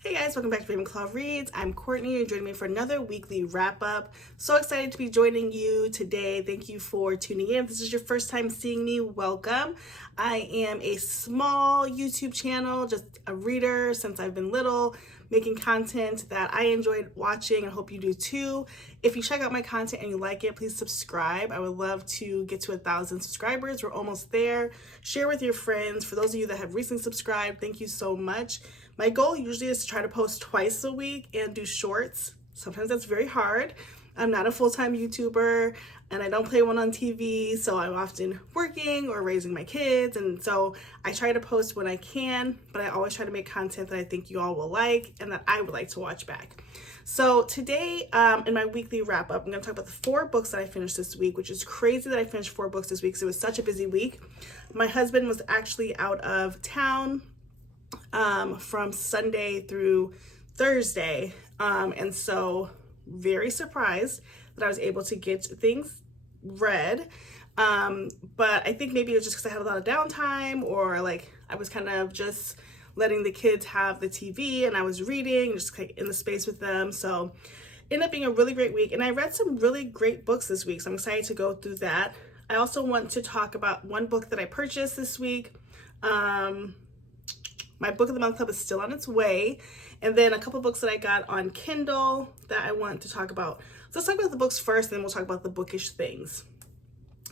Hey guys, welcome back to Ravenclaw Reads. I'm Courtney and joining me for another weekly wrap up. So excited to be joining you today. Thank you for tuning in. If this is your first time seeing me, welcome. I am a small YouTube channel, just a reader since I've been little, making content that I enjoyed watching and hope you do too. If you check out my content and you like it, please subscribe. I would love to get to 1,000 subscribers. We're almost there. Share with your friends. For those of you that have recently subscribed, thank you so much. My goal usually is to try to post twice a week and do shorts. Sometimes that's very hard. I'm not a full-time YouTuber and I don't play one on TV, so I'm often working or raising my kids, and so I try to post when I can, but I always try to make content that I think you all will like and that I would like to watch back. So today, in my weekly wrap-up, I'm going to talk about the 4 books that I finished this week, which is crazy that I finished 4 books this week because it was such a busy week. My husband was actually out of town from Sunday through Thursday, and so very surprised that I was able to get things read, but I think maybe it was just because I had a lot of downtime, or like I was kind of just letting the kids have the TV and I was reading, just like in the space with them. So it ended up being a really great week, and I read some really great books this week, so I'm excited to go through that. I also want to talk about one book that I purchased this week. My book of the month club is still on its way. And then a couple books that I got on Kindle that I want to talk about. So let's talk about the books first, then we'll talk about the bookish things.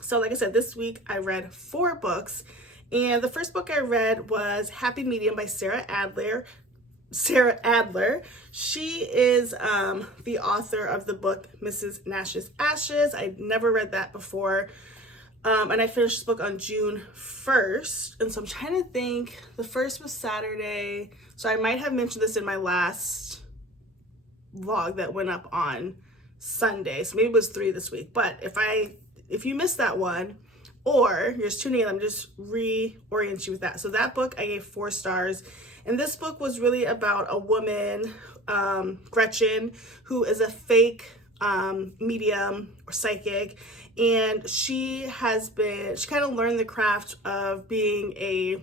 So like I said, this week I read 4 books. And the first book I read was Happy Medium by Sarah Adler. She is the author of the book Mrs. Nash's Ashes. I'd never read that before. And I finished this book on June 1st. And so I'm trying to think, the first was Saturday. So I might have mentioned this in my last vlog that went up on Sunday. So maybe it was 3 this week. But if you missed that one, or you're just tuning in, I'm just reorient you with that. So that book I gave 4 stars. And this book was really about a woman, Gretchen, who is a fake medium or psychic, and she kind of learned the craft of being a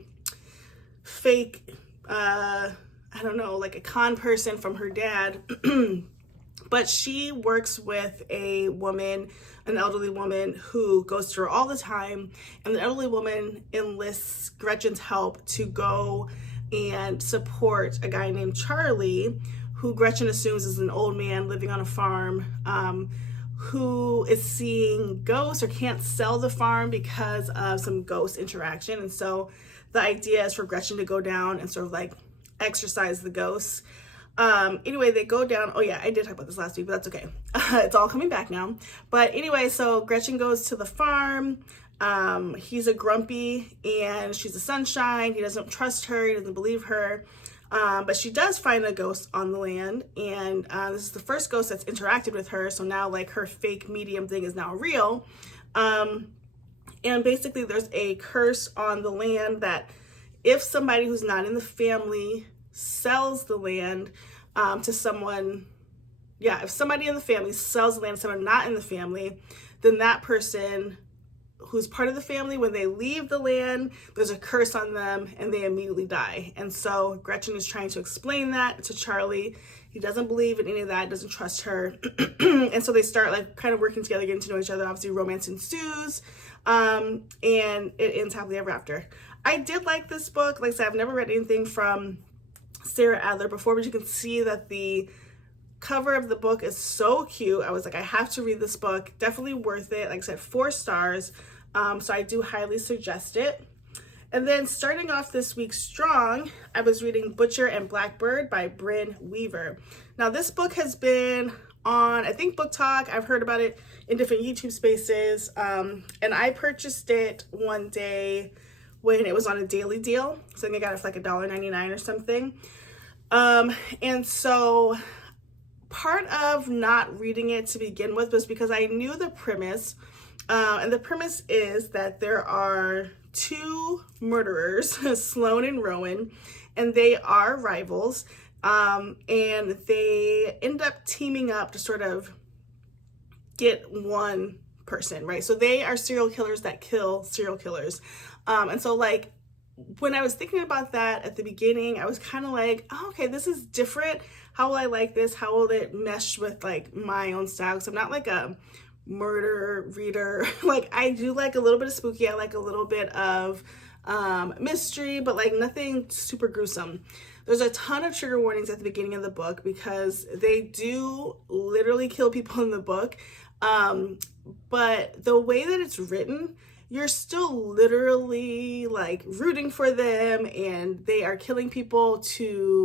fake, I don't know, like a con person from her dad. But she works with a woman, an elderly woman who goes to her all the time, and the elderly woman enlists Gretchen's help to go and support a guy named Charlie, who Gretchen assumes is an old man living on a farm, who is seeing ghosts or can't sell the farm because of some ghost interaction. And so the idea is for Gretchen to go down and sort of like exorcise the ghosts. Anyway, they go down. Oh yeah, I did talk about this last week, but that's okay. It's all coming back now. But anyway, so Gretchen goes to the farm. He's a grumpy and she's a sunshine. He doesn't trust her. He doesn't believe her. But she does find a ghost on the land, and this is the first ghost that's interacted with her, so now like her fake medium thing is now real. And basically there's a curse on the land that if somebody who's not in the family sells the land to someone, if somebody in the family sells the land to someone not in the family, then that person who's part of the family, when they leave the land, there's a curse on them and they immediately die. And so Gretchen is trying to explain that to Charlie. He doesn't believe in any of that, doesn't trust her. And so they start like kind of working together, getting to know each other. Obviously romance ensues, and it ends happily ever after. I did like this book. Like I said, I've never read anything from Sarah Adler before, but you can see that the cover of the book is so cute. I was like, I have to read this book. Definitely worth it. Like I said, 4 stars. So I do highly suggest it. And then starting off this week strong, I was reading Butcher and Blackbird by Brynn Weaver. Now this book has been on, I think, Book Talk. I've heard about it in different YouTube spaces. And I purchased it one day when it was on a daily deal. So I think I got it for like $1.99 or something. And so part of not reading it to begin with was because I knew the premise. And the premise is that there are 2 murderers, Sloane and Rowan, and they are rivals. And they end up teaming up to sort of get one person, right? So they are serial killers that kill serial killers. And so like when I was thinking about that at the beginning, I was kind of like, oh, okay, this is different. How will I like this? How will it mesh with like my own style? Because I'm not like a murder reader. Like I do like a little bit of spooky. I like a little bit of mystery, but like nothing super gruesome. There's a ton of trigger warnings at the beginning of the book because they do literally kill people in the book. But the way that it's written, you're still literally like rooting for them, and they are killing people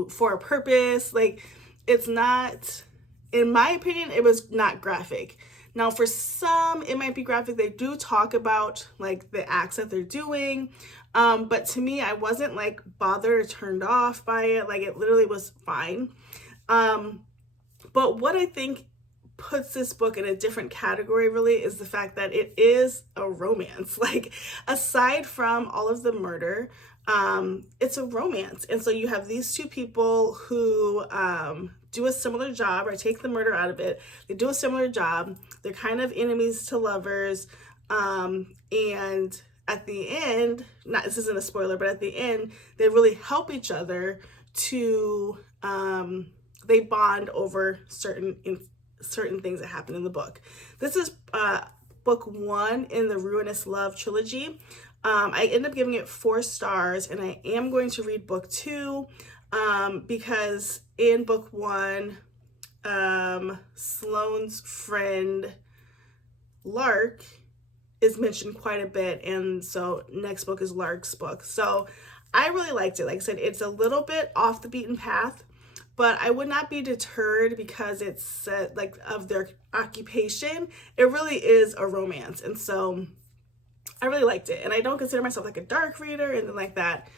for a purpose. Like it's not, in my opinion, it was not graphic. Now for some, it might be graphic. They do talk about like the acts that they're doing. But to me, I wasn't like bothered or turned off by it. Like it literally was fine. But what I think puts this book in a different category really is the fact that it is a romance. Like aside from all of the murder, it's a romance. And so you have these two people who do a similar job, or take the murder out of it. They do a similar job. They're kind of enemies to lovers. And at the end, this isn't a spoiler, but at the end, they really help each other to, they bond over certain things that happen in the book. This is book 1 in the Ruinous Love trilogy. I ended up giving it 4 stars, and I am going to read book 2 because in book 1, Sloane's friend Lark is mentioned quite a bit, and so next book is Lark's book. So I really liked it. Like I said, it's a little bit off the beaten path, but I would not be deterred because it's like of their occupation. It really is a romance, and so I really liked it. And I don't consider myself like a dark reader or anything like that.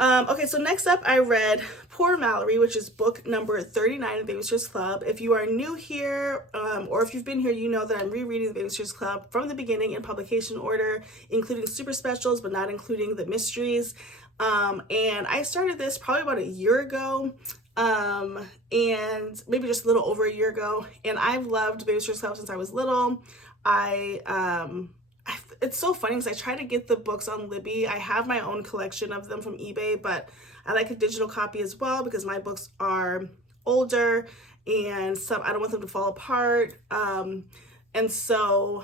Okay, so next up I read Poor Mallory, which is book number 39 of the Babysitters Club. If you are new here, or if you've been here, you know that I'm rereading the Babysitters Club from the beginning in publication order, including super specials, but not including the mysteries. And I started this probably about a year ago, and maybe just a little over a year ago. And I've loved Babysitters Club since I was little. It's so funny because I try to get the books on Libby. I have my own collection of them from eBay, but I like a digital copy as well because my books are older and I don't want them to fall apart. And so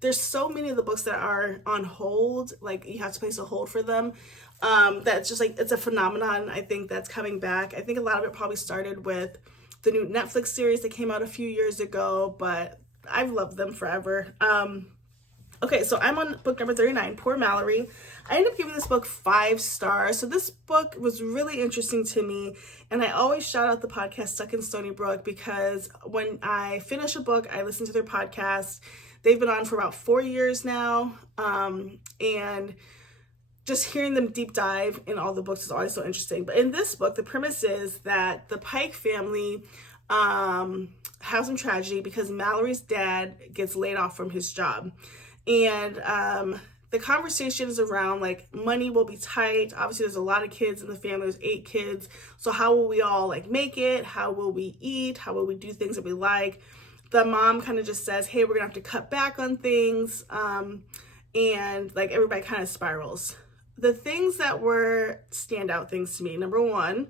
there's so many of the books that are on hold, like you have to place a hold for them. That's just like, it's a phenomenon I think that's coming back. I think a lot of it probably started with the new Netflix series that came out a few years ago, but I've loved them forever. Okay, so I'm on book number 39, Poor Mallory. I ended up giving this book 5 stars. So this book was really interesting to me, and I always shout out the podcast Stuck in Stony Brook because when I finish a book, I listen to their podcast. They've been on for about 4 years now, and just hearing them deep dive in all the books is always so interesting. But in this book, the premise is that the Pike family has some tragedy because Mallory's dad gets laid off from his job. And the conversation is around like money will be tight. Obviously there's a lot of kids in the family. There's 8 kids. So how will we all like make it? How will we eat? How will we do things that we like? The mom kind of just says, hey, we're gonna have to cut back on things. And like everybody kind of spirals. The things that were standout things to me, number 1,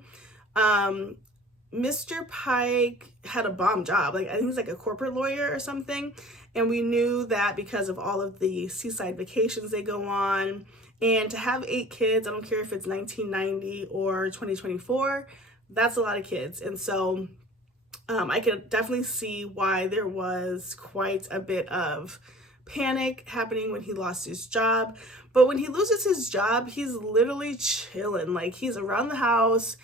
Mr. Pike had a bomb job. Like I think he's like a corporate lawyer or something. And we knew that because of all of the seaside vacations they go on. And to have 8 kids, I don't care if it's 1990 or 2024, that's a lot of kids. And so I could definitely see why there was quite a bit of panic happening when he lost his job. But when he loses his job, he's literally chilling. Like he's around the house,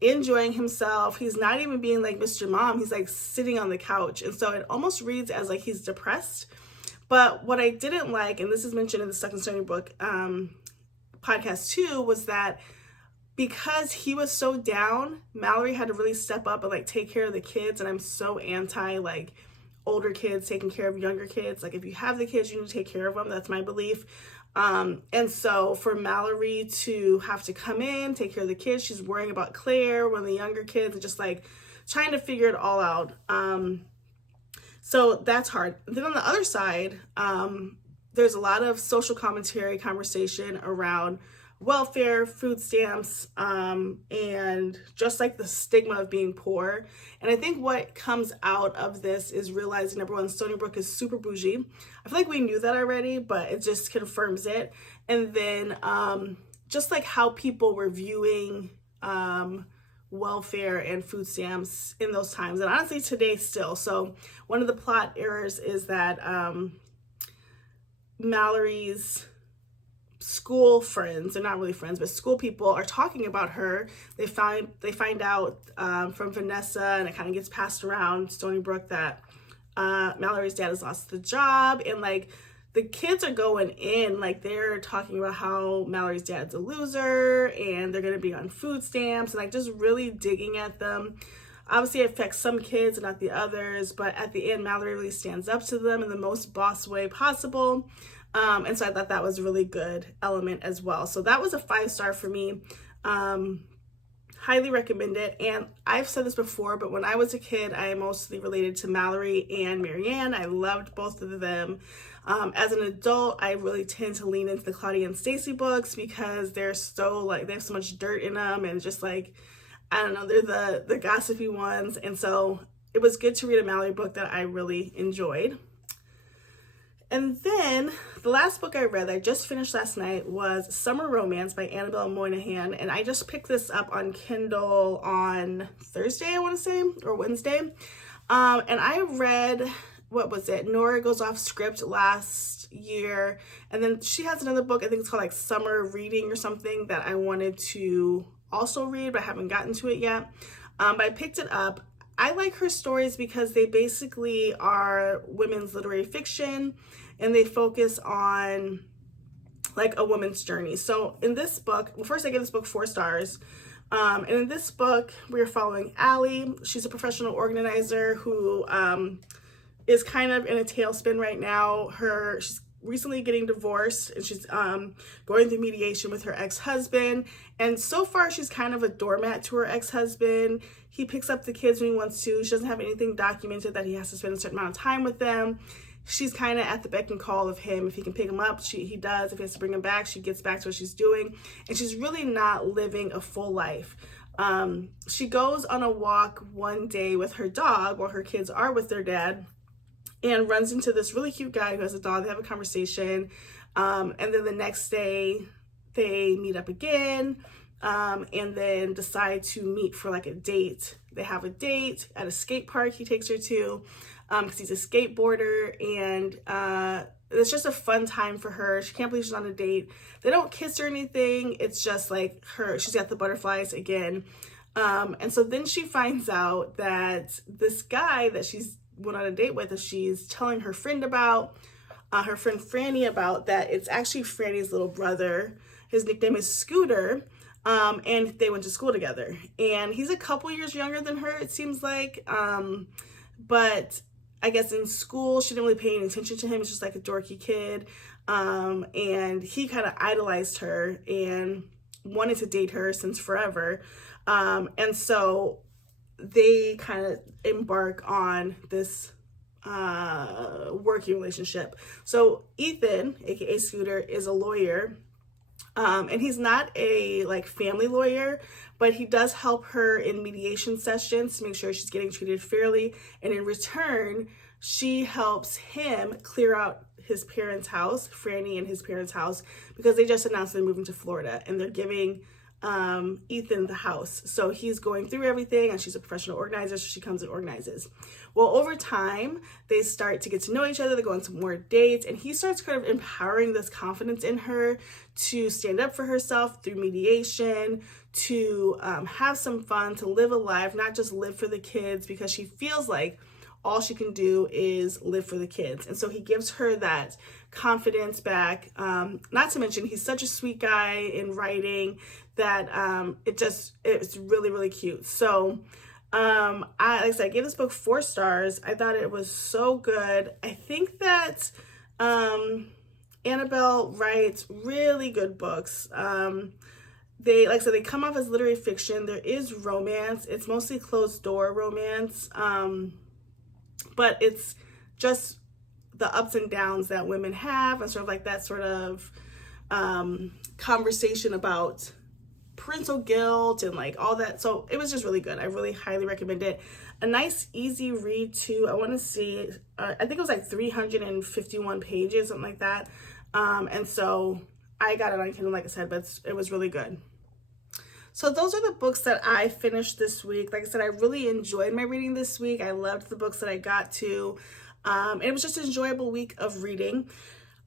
enjoying himself. He's not even being like Mr. Mom. He's like sitting on the couch. And so it almost reads as like he's depressed. But what I didn't like, and this is mentioned in the Stuck in Stony Brook podcast too, was that because he was so down, Mallory had to really step up and like take care of the kids. And I'm so anti like older kids taking care of younger kids. Like if you have the kids, you need to take care of them. That's my belief. And so for Mallory to have to come in, take care of the kids, she's worrying about Claire, one of the younger kids, and just like trying to figure it all out. So that's hard. Then on the other side, there's a lot of social commentary conversation around welfare, food stamps, and just like the stigma of being poor. And I think what comes out of this is realizing, number one, Stony Brook is super bougie. I feel like we knew that already, but it just confirms it. And then just like how people were viewing welfare and food stamps in those times, and honestly today still. So one of the plot errors is that Mallory's school friends, they're not really friends, but school people are talking about her. They find out from Vanessa, and it kind of gets passed around Stony Brook, that Mallory's dad has lost the job, and like the kids are going in, like they're talking about how Mallory's dad's a loser and they're gonna be on food stamps, and like just really digging at them. Obviously it affects some kids and not the others, but at the end Mallory really stands up to them in the most boss way possible. And so I thought that was a really good element as well. So that was a 5-star for me. Highly recommend it. And I've said this before, but when I was a kid, I mostly related to Mallory and Marianne. I loved both of them. As an adult, I really tend to lean into the Claudia and Stacey books because they're so like, they have so much dirt in them, and just like, I don't know, they're the gossipy ones. And so it was good to read a Mallory book that I really enjoyed. And then the last book I read that I just finished last night was Summer Romance by Annabelle Moynihan. And I just picked this up on Kindle on Thursday, I want to say, or Wednesday. And I read, what was it? Nora Goes Off Script last year. And then she has another book, I think it's called like Summer Reading or something, that I wanted to also read, but I haven't gotten to it yet. But I picked it up. I like her stories because they basically are women's literary fiction, and they focus on like a woman's journey. So in this book, well, first I gave this book 4 stars. And in this book, we're following Allie. She's a professional organizer who is kind of in a tailspin right now. She's recently getting divorced, and she's going through mediation with her ex-husband. And so far, she's kind of a doormat to her ex-husband. He picks up the kids when he wants to. She doesn't have anything documented that he has to spend a certain amount of time with them. She's kind of at the beck and call of him. If he can pick him up, he does. If he has to bring him back, she gets back to what she's doing. And she's really not living a full life. She goes on a walk one day with her dog while her kids are with their dad, and runs into this really cute guy who has a dog. They have a conversation. And then the next day they meet up again, and then decide to meet for like a date. They have a date at a skate park he takes her to, because he's a skateboarder, and it's just a fun time for her. She can't believe she's on a date. They don't kiss or anything. It's just like she's got the butterflies again. And so then she finds out that this guy that she's went on a date with, she's telling her friend about, her friend Franny about, that it's actually Franny's little brother. His nickname is Scooter, and they went to school together. And he's a couple years younger than her, it seems like, but I guess in school she didn't really pay any attention to him. He's just like a dorky kid, and he kind of idolized her and wanted to date her since forever, and so they kind of embark on this working relationship. So Ethan, aka Scooter, is a lawyer, and he's not a like family lawyer, but he does help her in mediation sessions to make sure she's getting treated fairly, and in return she helps him clear out his parents' house, Franny and his parents' house, because they just announced they're moving to Florida, and they're giving Ethan the house. So he's going through everything, and she's a professional organizer, so she comes and organizes. Well, over time they start to get to know each other. They go on some more dates, and he starts kind of empowering this confidence in her to stand up for herself through mediation, to have some fun, to live a life, not just live for the kids, because she feels like all she can do is live for the kids. And so he gives her that confidence back. Not to mention, he's such a sweet guy in writing that it's really, really cute. So like I said, I gave this book 4 stars. I thought it was so good. I think that Annabelle writes really good books. They, like I said, they come off as literary fiction. There is romance. It's mostly closed door romance. But it's just the ups and downs that women have, and sort of like that sort of conversation about parental guilt and like all that. So it was just really good. I really highly recommend it. A nice easy read too. I want to see, I think it was like 351 pages, something like that. And so I got it on Kindle, like I said, but it was really good. So those are the books that I finished this week. Like I said, I really enjoyed my reading this week. I loved the books that I got to. It was just an enjoyable week of reading.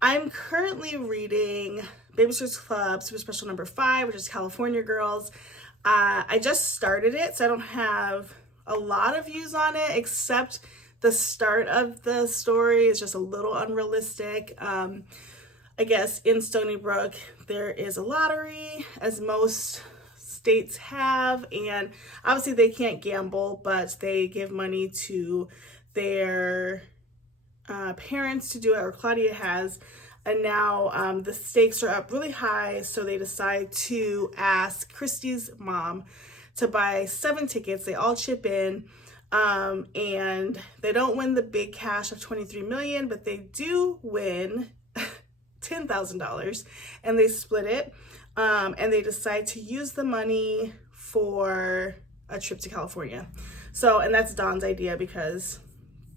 I'm currently reading Babysitter's Club Super Special number 5, which is California Girls. I just started it, so I don't have a lot of views on it, except the start of the story is just a little unrealistic. I guess in Stony Brook, there is a lottery, as most states have, and obviously they can't gamble, but they give money to their parents to do it, or Claudia has, and now the stakes are up really high, so they decide to ask Christy's mom to buy 7 tickets. They all chip in, and they don't win the big cash of $23 million, but they do win $10,000, and they split it, and they decide to use the money for a trip to California. So, and that's Dawn's idea because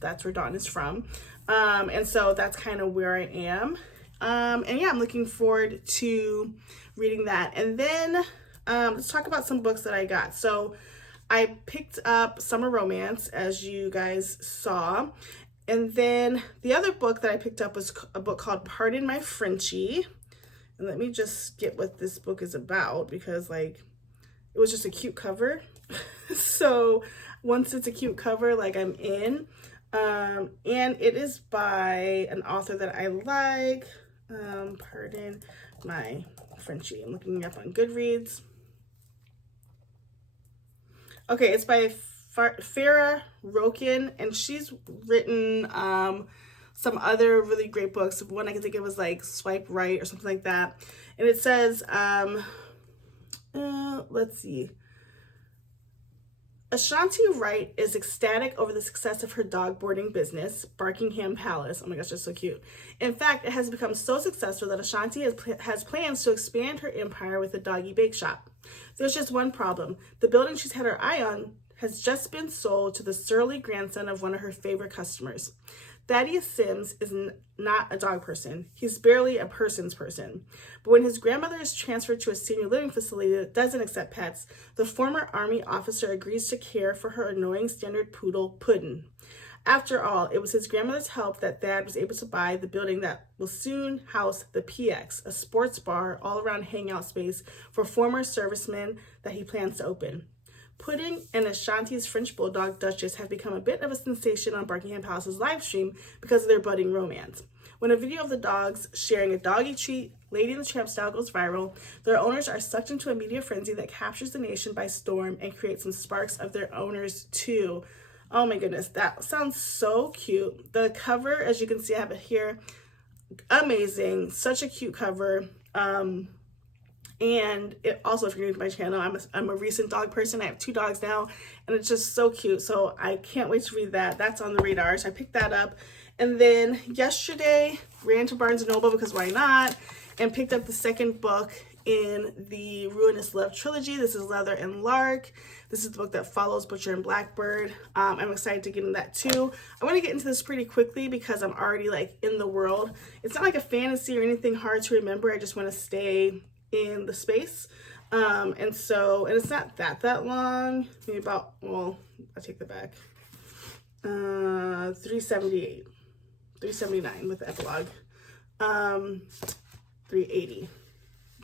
that's where Dawn is from. And so that's kind of where I am. And yeah, I'm looking forward to reading that. And then let's talk about some books that I got. So I picked up Summer Romance, as you guys saw. And then the other book that I picked up was a book called Pardon My Frenchie. And let me just get what this book is about, because like it was just a cute cover. So once it's a cute cover, like I'm in. And it is by an author that I like. Pardon My Frenchie. I'm looking it up on Goodreads. Okay, it's by Farah Rokin, and she's written some other really great books. One I can think of was like Swipe Right or something like that. And it says, let's see. Ashanti Wright is ecstatic over the success of her dog boarding business, Barkingham Palace. Oh my gosh, that's so cute. In fact, it has become so successful that Ashanti has plans to expand her empire with a doggy bake shop. There's just one problem. The building she's had her eye on has just been sold to the surly grandson of one of her favorite customers. Thaddeus Sims is not a dog person. He's barely a person's person. But when his grandmother is transferred to a senior living facility that doesn't accept pets, the former Army officer agrees to care for her annoying standard poodle, Puddin'. After all, it was his grandmother's help that Thad was able to buy the building that will soon house the PX, a sports bar all-around hangout space for former servicemen that he plans to open. Pudding and Ashanti's French Bulldog Duchess have become a bit of a sensation on Buckingham Palace's live stream because of their budding romance. When a video of the dogs sharing a doggy treat, Lady and the Tramp style, goes viral, their owners are sucked into a media frenzy that captures the nation by storm and creates some sparks of their owners too. Oh my goodness, that sounds so cute. The cover, as you can see, I have it here, amazing, such a cute cover. And it also, if you're new to my channel, I'm a recent dog person. I have 2 dogs now, and it's just so cute. So I can't wait to read that. That's on the radar. So I picked that up. And then yesterday, ran to Barnes & Noble because why not? And picked up the second book in the Ruinous Love trilogy. This is Leather and Lark. This is the book that follows Butcher and Blackbird. I'm excited to get into that too. I want to get into this pretty quickly because I'm already like in the world. It's not like a fantasy or anything hard to remember. I just want to stay in the space. And it's not that long, maybe about, well, I'll take that back. 379 with the epilogue. 380.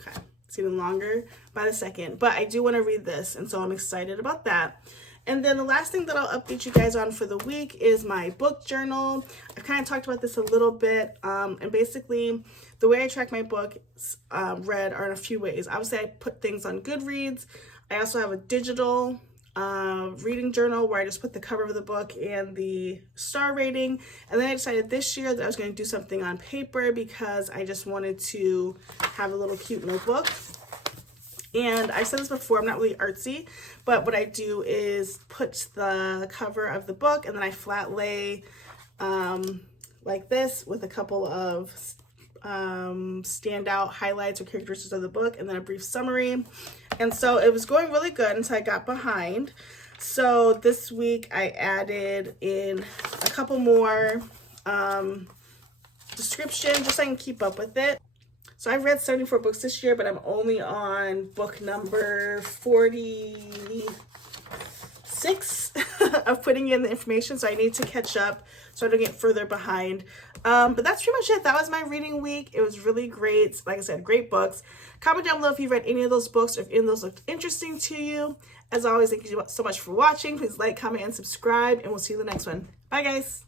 Okay, it's even longer by the second, but I do want to read this, and so I'm excited about that. And then the last thing that I'll update you guys on for the week is my book journal. I've kind of talked about this a little bit, and basically the way I track my books read are in a few ways. Obviously, I put things on Goodreads. I also have a digital reading journal where I just put the cover of the book and the star rating. And then I decided this year that I was going to do something on paper because I just wanted to have a little cute notebook. And I've said this before, I'm not really artsy, but what I do is put the cover of the book and then I flat lay like this with a couple of standout highlights or characteristics of the book, and then a brief summary. And so it was going really good until I got behind. So this week I added in a couple more description just so I can keep up with it. So I've read 74 books this year, but I'm only on book number 46 of putting in the information, so I need to catch up so I don't get further behind. But that's pretty much it. That was my reading week. It was really great. Like I said, great books. Comment down below if you've read any of those books or if any of those looked interesting to you. As always, thank you so much for watching. Please like, comment, and subscribe, and we'll see you in the next one. Bye, guys.